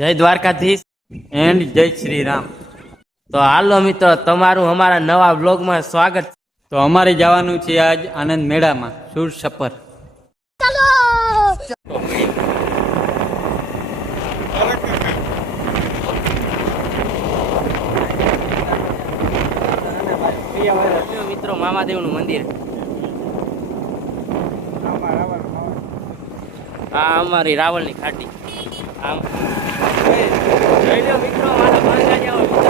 જય દ્વારકાધીશ એન્ડ જય શ્રી રામ. તો હાલો મિત્રો, તમારું અમારા નવા બ્લોગમાં સ્વાગત. તો અમારે જવાનું છે આજ આનંદ મેળામાં સુર સફર. મિત્રો, મામાદેવનું મંદિર. આ અમારી રાવળની ખાટી. આમ જોઈ લો મિત્રો, મારા ભાંગા જાઓ મિત્રો.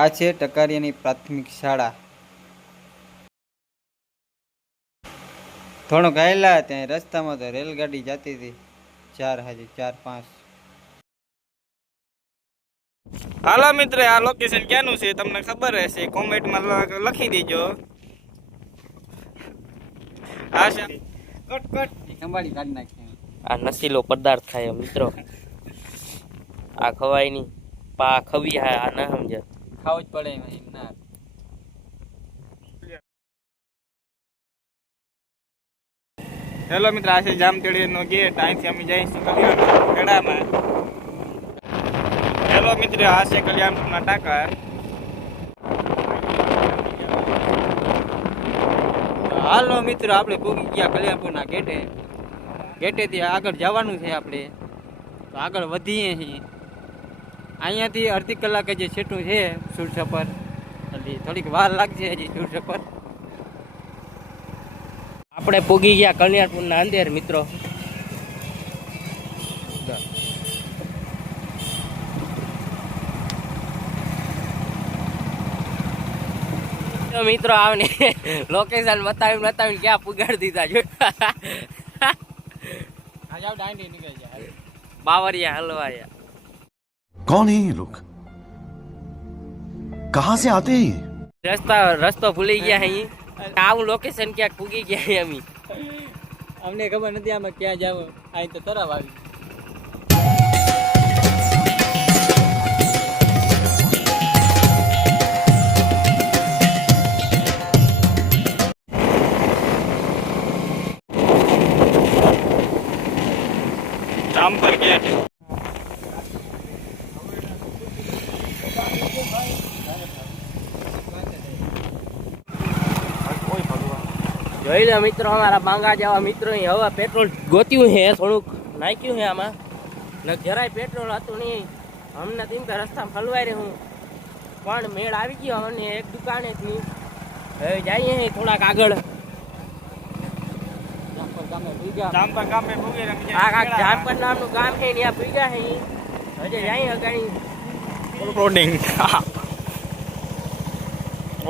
આ છે ટકારિયાની પ્રાથમિક શાળા. થોડુંક આવેલા ત્યાં રસ્તામાં તો રેલગાડી જતી હતી 4-5. હાલો મિત્ર, આ લોકેશન ક્યાંનું છે તમને ખબર હશે, કોમેન્ટમાં લખી દેજો. હા છે કટ સંભાળી કાઢી નાખી. આ નશીલો પદાર્થ ખાય મિત્રો. આ ખવાય નહીં. પા ખવી હા, આ ના સમજે. ખાવું જ પડે એમ ના. હેલો મિત્ર, આ છે જામતળિયાનો ગેટ. અહીંથી અમે જઈશું કલ્યાણપુર ખેડામાં. હેલો મિત્ર, આ છે કલ્યાણપુરના ટાંકા. હાલો મિત્રો, આપણે પહોંચી ગયા કલ્યાણપુરના ગેટેથી આગળ જવાનું છે આપણે. તો આગળ વધીએ છીએ. અહીંયાથી અડધી કલાકે જે છેટું છે સુર સફર, એટલે થોડીક વાર લાગશે હજી સુર સફર. આપણે પૂગી ગયા કલ્યાણપુરના અંદર મિત્રો. મિત્રો આવને લોકેશન બતાવીને ક્યાં પુગાડી દીધા જો. બાવરિયા હલવાયા. कौन है ये लोग? कहां से आते हैं ये? રસ્તો ભૂલી ગયા અહીં. આવું લોકેશન ક્યાંક પૂગી ગયા અમે. અમને ખબર નથી આમાં ક્યાં જાવ. અહીં તો તરાવ આવી. જામપર ગેટ. જોઈ લો મિત્રો, અમારા બાંગા જેવા મિત્રો હવે પેટ્રોલ ગોત્યું છે, થોડુંક નાખ્યું છે આમાં. ને જરાય પેટ્રોલ હતું નહીં. અમને તેમ તો રસ્તામાં હલવાઈ રહ્યું, પણ મેળ આવી ગયો અમને એક દુકાનેથી. હવે જઈએ થોડાક આગળ. જામપર ગામે ભૂગી રમી આ જામપર નામનું ગામ છે, ત્યાં પીડા છે. હજે જઈએ અગાડી. ઓફરોડિંગ.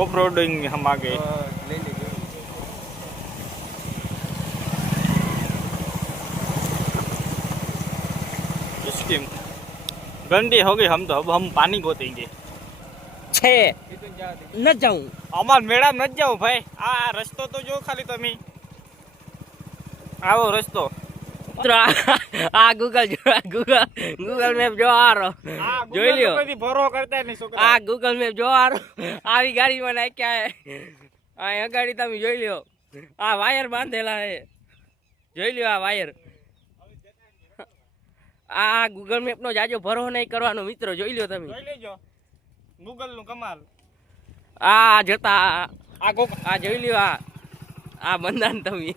ઓફરોડિંગ हम आगे. स्कीम गंदी हो गई. हम तो अब हम पानी गोतेंगे. છે ન જાઉં. અમાર મેળા ન જાવ ભાઈ. આ રસ્તો તો જો ખાલી તમે. આવો રસ્તો. મિત્રો આ ગૂગલ મેપ જો આરો જોઈ લ્યો. કોઈ ભરો કરતા નહીં છોકરા. આ ગૂગલ મેપ જો આરો આવી ગાડીમાં નાખ્યા આ અગાડી તમે જોઈ લ્યો. આ વાયર બાંધેલા છે, જોઈ લ્યો આ વાયર. આ ગૂગલ મેપ નો જાજો ભરો નહીં કરવાનો મિત્રો, જોઈ લ્યો તમે. જોઈ લેજો ગૂગલ નું કમાલ. આ જતા આ જોઈ લ્યો. આ બંધાન તમે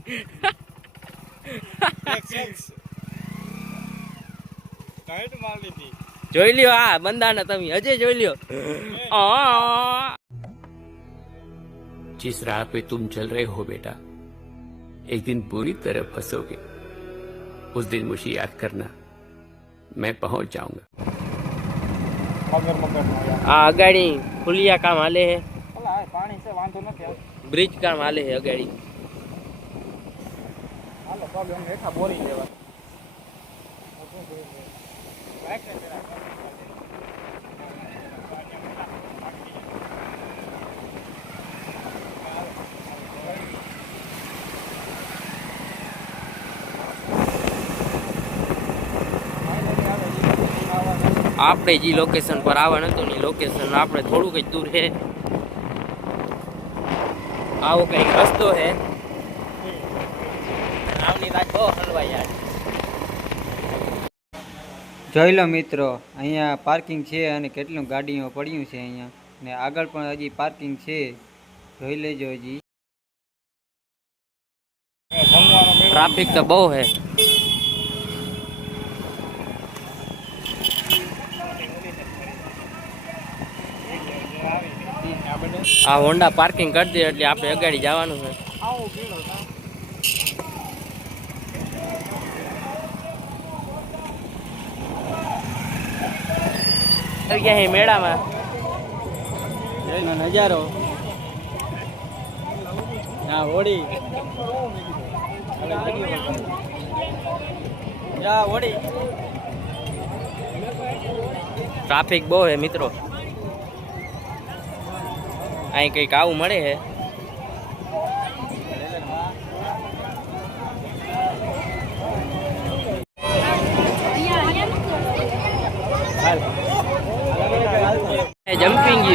કાઈટ માર લીધી. જોઈ લ્યો. આ બંધાને તમે હજે જોઈ લ્યો. जिस राह पे तुम चल रहे हो बेटा, एक दिन पूरी तरह फंसोगे. उस दिन मुझे याद करना, मैं पहुंच जाऊंगा. આ અગાડી ફુલિયા કામ હાલે હે. પાણી છે, વાંધો નથી. બ્રિજ કામ હાલે હે અગાડી. હાલો તો અમે હેઠા બોરી લેવા. આપણે જે લોકેશન પર આવવાનું હતું ને લોકેશન આપણે થોડુંક જ દૂર છે. આવો કંઈક રસ્તો છે. આવની વાત બહુ હલવાઈ યાર. જોઈ લો મિત્રો, અહીંયા પાર્કિંગ છે અને કેટલું ગાડીઓ પડ્યું છે અહીંયા, ને આગળ પણ હજી પાર્કિંગ છે, જોઈ લેજો હજી. ટ્રાફિક તો બહુ છે. આ હોન્ડા પાર્કિંગ કરી દે એટલે આપણે અગાડી જવાનું છે. આવી ગયા છે મેળામાં. એનો નજારો ના હોડી હોડી ટ્રાફિક બહુ છે મિત્રો. અહીં કંઈક આવું મળે છે. જમ્પિંગ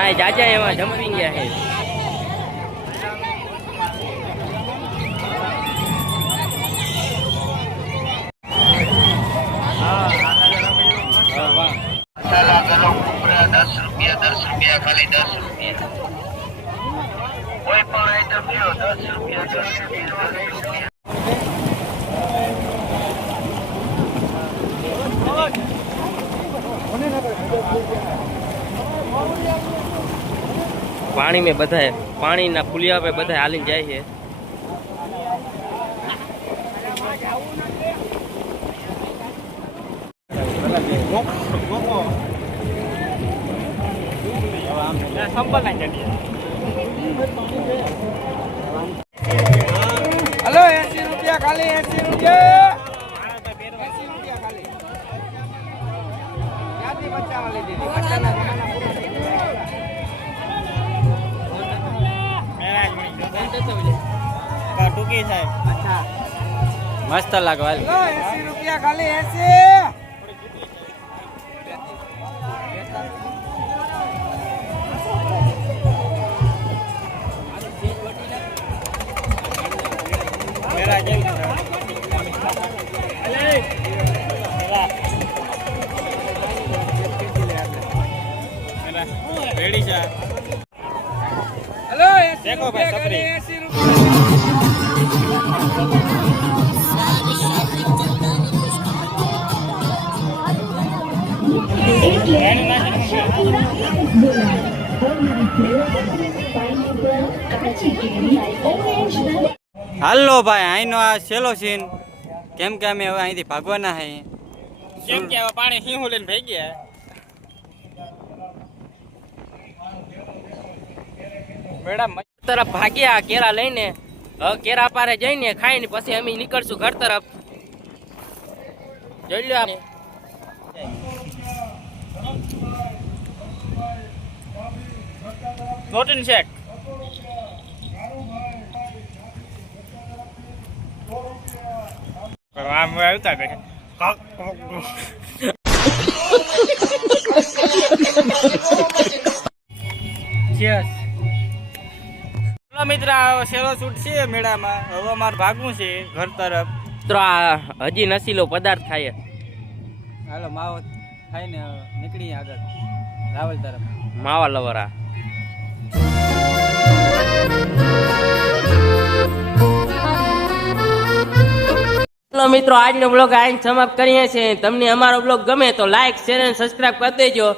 આ જાજા એમાં જમ્પિંગ છે. પાણી में બધા પાણીના પુલિયા पे બધા હાલીને જાય છે. હલો 80 રૂપિયા ખાલી 80 રૂપિયા 80 રૂપિયા ખાલી ક્યાંથી બચ્ચામાં લઈ દીધી ટૂંકી થાય. અચ્છા મસ્ત લાગવા. 80 રૂપિયા ખાલી 80. મેરા જેવી રેડી છે. હલો દેખો ભાઈ સપરી 80 રૂપિયા. હાલો ભાઈ, અહીંનો આ છેલ્લો સીન, કેમ કે અમે હવે અહીંથી ભાગવાના હે. કેમ કે હવે પાણી સિંહું લઈને ભાઈ ગયા. મેડમ તરફ ભાગ્યા કેરા લઈને. હવે કેરા પારે જઈને ખાઈને પછી અમે નીકળશું ઘર તરફ. જોઈ લો આપણે પ્રોટીન શેક. આમ આવતા બે મિત્ર, સેલો શૂટ છે મેળામાં. હવે અમારે ભાગવું છે ઘર તરફ. મિત્રો આ હજી નશીલો પદાર્થ ખાય. હાલો માવો ખાઈને નીકળી આગળ રાવલ તરફ. માવા લવરા. ચલો મિત્રો, આજનો બ્લોગ આઈને સમાપ્ત કરીએ છીએ. તમને અમારો બ્લોગ ગમે તો લાઈક, શેર અને સબસ્ક્રાઇબ કરી દેજો.